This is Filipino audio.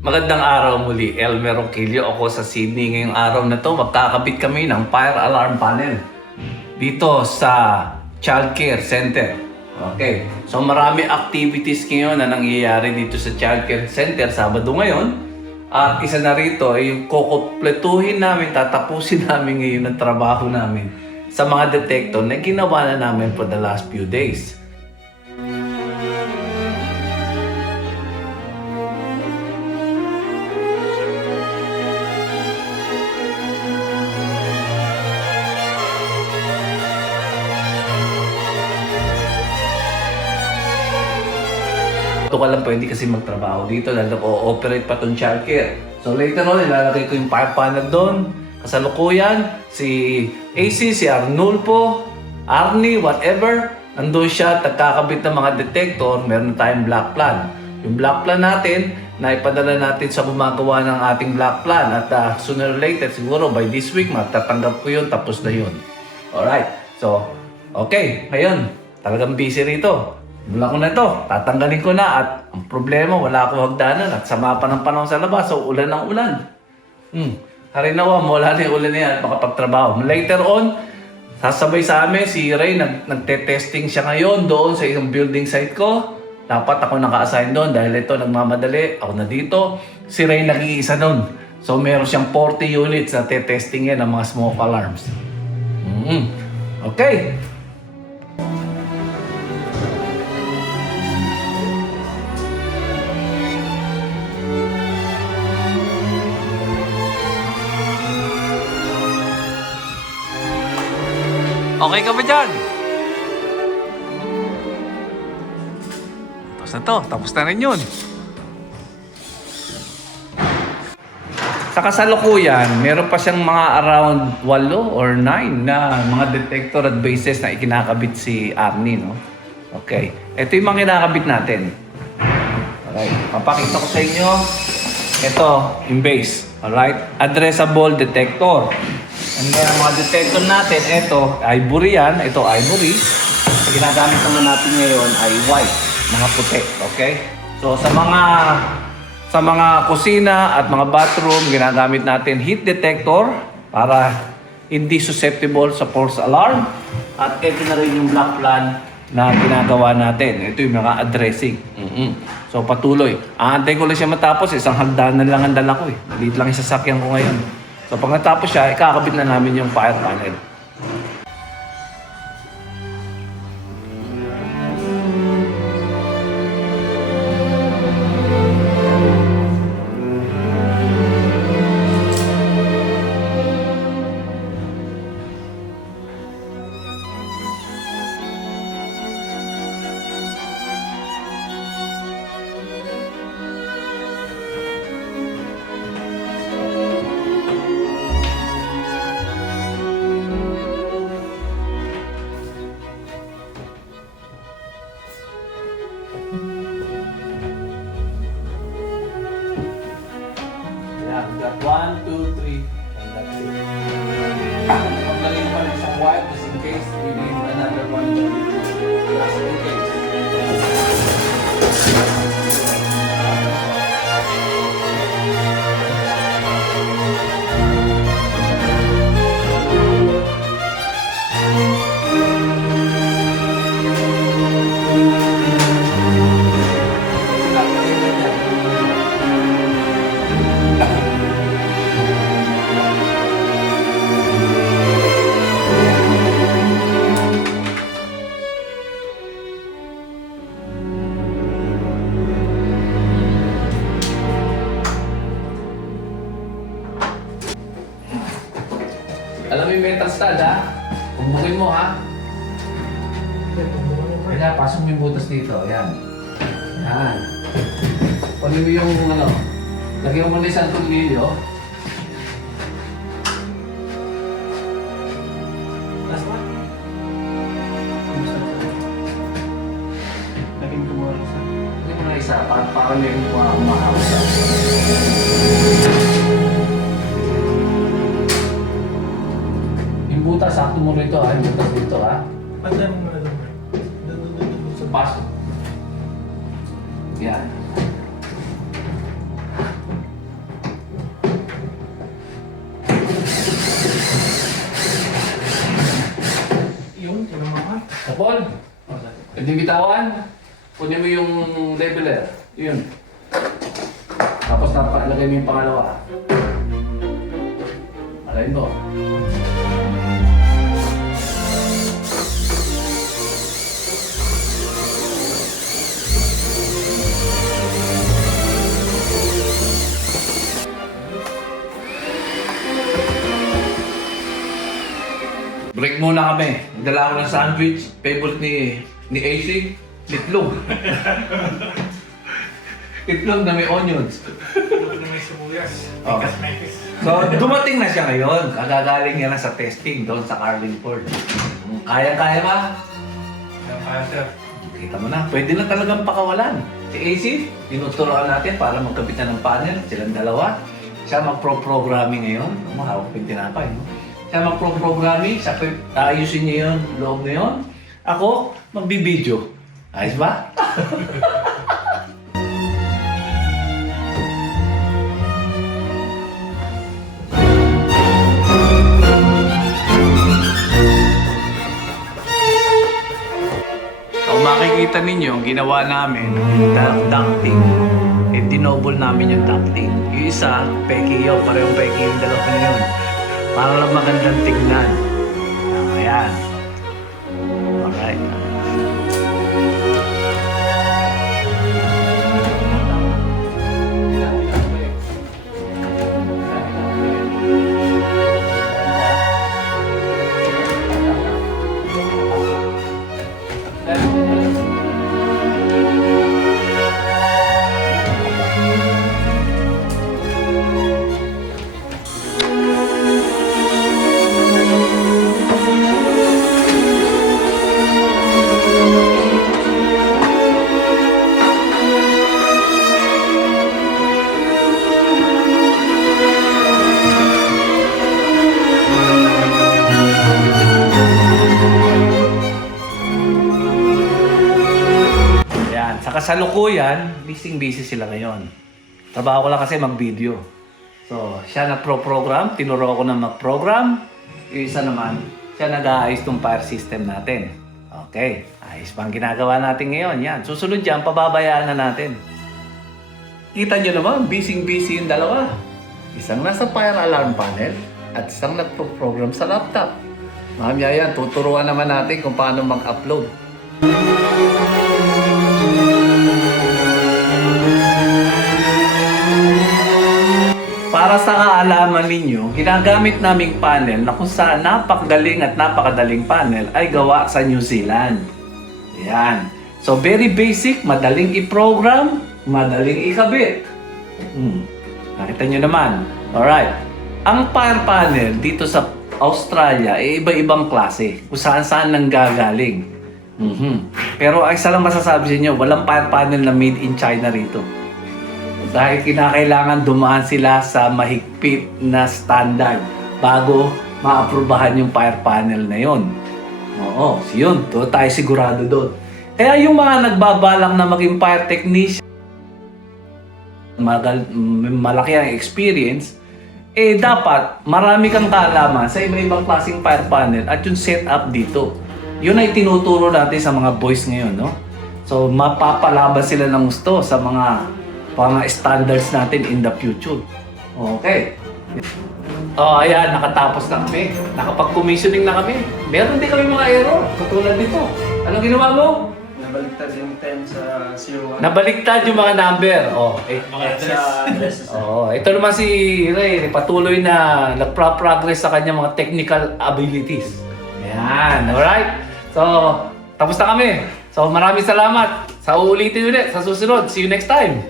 Magandang araw muli, Elmer Roquillo ako sa Sydney. Ngayong araw na to, magkakabit kami ng fire alarm panel dito sa Child Care Center. Okay, so marami activities ngayon na nangyayari dito sa Child Care Center Sabado ngayon. At isa na rito ay yung kukumpletuhin namin, tatapusin namin ngayon ang trabaho namin sa mga detector na ginawa na namin for the last few days. Ito ka lang pwede kasi magtrabaho dito dahil o-operate pa itong childcare. So later on, ilalagay ko yung fire panel doon. Kasalukuyan, si AC, si Arnulfo, Arnie, whatever, nandun siya, nagkakabit ng mga detector, meron tayong black plan. Yung black plan natin, na ipadala natin sa gumagawa ng ating black plan at sooner or later, siguro by this week, matatanggap ko yun, tapos na yun. Alright, so, okay, ngayon, talagang busy rito. Mula ko na ito, tatanggalin ko na at ang problema, wala akong hagdanan at sama pa ng panahon sa labas, so ulan ng ulan. Harinawa, wala na yung ulan na yan at makapagtrabaho. Later on, sasabay sa amin, si Ray, nagte-testing siya ngayon doon sa isang building site ko. Dapat ako naka-assign doon dahil ito nagmamadali, ako na dito. Si Ray nag-iisa doon. So meron siyang 40 units na te-testing yan ng mga smoke alarms. Okay. Okay ka ba dyan? Tapos na to. Tapos na rin yun. Sa kasalukuyan, meron pa siyang mga around 8 or 9 na mga detector at bases na ikinakabit si Arnie, no? Okay. Ito yung mga kinakabit natin. Alright. Papakita ko sa inyo. Ito, yung base. Alright. Addressable detector. And then, ang mga detector natin, ito, ivory yan. Ito, ivory. Ginagamit naman natin ngayon ay white, mga puti. Okay? So, sa mga kusina at mga bathroom, ginagamit natin heat detector para hindi susceptible sa false alarm. At ito na rin yung black plan na ginagawa natin. Ito yung mga addressing. So, patuloy. Aantay ko lang siya matapos. Isang hagdanan lang ang dala ko eh. Maliit lang yung sasakyan ko ngayon. So pag natapos siya, ikakabit na namin yung fire panel. Got 1, 2, 3, and that's it. Paglagay pa rin isang wire just in case we need another one just in case. Alam mo yung metal stud, ha? Pumbukin mo, ha? Kaya, pasok mo yung butas dito. Yan. Yan. Kunin mo yung, lagyan mo na isang tornilyo. Last one? Lagyan ko mo na isa. Lagyan mo na isa, para may umahawak sa. Yung butas, sakto mo rito, ha? Yung butas dito, ha? Pagdan mo na doon. Pasok. Yan. Paul, pwede bitawan. Kunin mo yung leveler. Yun. Tapos napalagay mo yung pangalawa. Alayin mo. Break muna kami. Dala ko ng sandwich. Favorite ni AC. Itlog. Itlog na may onions. Itlog na may sibuyas. Oh. Tikas-mekis. So, dumating na siya ngayon. Kagagaling niya lang sa testing doon sa Carlingford. Kaya-kaya ba? Kaya sir. Kita mo na. Pwede na talagang pakawalan. Si AC, tinuturoan natin para magkabit na ng panel. Silang dalawa. Siya mag-pro-programming ngayon. Mahawak pa yung tinapay. No? Siya mag-pro-programming. Siya ayusin niya yun, loob na yun. Ako, magbibideo. Ayos ba? Kung makikita ninyo, ang ginawa namin, ducting. Dinoble namin yung ducting. Yung isa, peki yun. Parehong peki yung dalawa na yun. Para lang magandang tignan. Ayan. Alright. Sa kasalukuyan, busy sila ngayon. Trabaho ko lang kasi mag-video. So, siya na-program, tinuro ko na mag-program. Yung isa naman, siya nag-aayos tong fire system natin. Okay, ayos pa ang ginagawa natin ngayon. Yan, susunod yan, pababayaan na natin. Kita nyo naman, busy yung dalawa. Isang nasa fire alarm panel at isang nag-program sa laptop. Mamaya yan, tuturuan naman natin kung paano mag-upload. Para sa kaalaman ninyo, ginagamit naming panel na kung saan napakagaling at napakadaling panel ay gawa sa New Zealand. Yan. So very basic, madaling i-program, madaling ikabit. Nakita nyo naman. Alright. Ang fire panel dito sa Australia ay iba-ibang klase. Kung saan-saan nanggagaling. Pero ay isa lang masasabi sa inyo, walang fire panel na made in China rito. Dahil kinakailangan dumaan sila sa mahigpit na standard bago maaprubahan yung fire panel na yon. Oo, yun. Doon tayo sigurado doon. Kaya yung mga nagbabalak na maging fire technician, malaki ang experience, dapat marami kang kaalaman sa iba-ibang klaseng fire panel at yung setup dito. Yun ay tinuturo natin sa mga boys ngayon, no? So, mapapalaban sila ng gusto sa mga standards natin in the future. Okay. Oh, ayan, nakatapos na kami. Nakapag-commissioning na kami. Meron din kami mga aero, katulad dito. Anong ginawa mo? Nabaliktad yung time sa 01. Nabaliktad yung mga number. Oh, Mga address. Oh, ito naman si Ray, patuloy na nagpa-progress sa kanyang mga technical abilities. Ayan, alright? So, tapos na kami. So, maraming salamat. Sa uulitin ulit sa susunod. See you next time.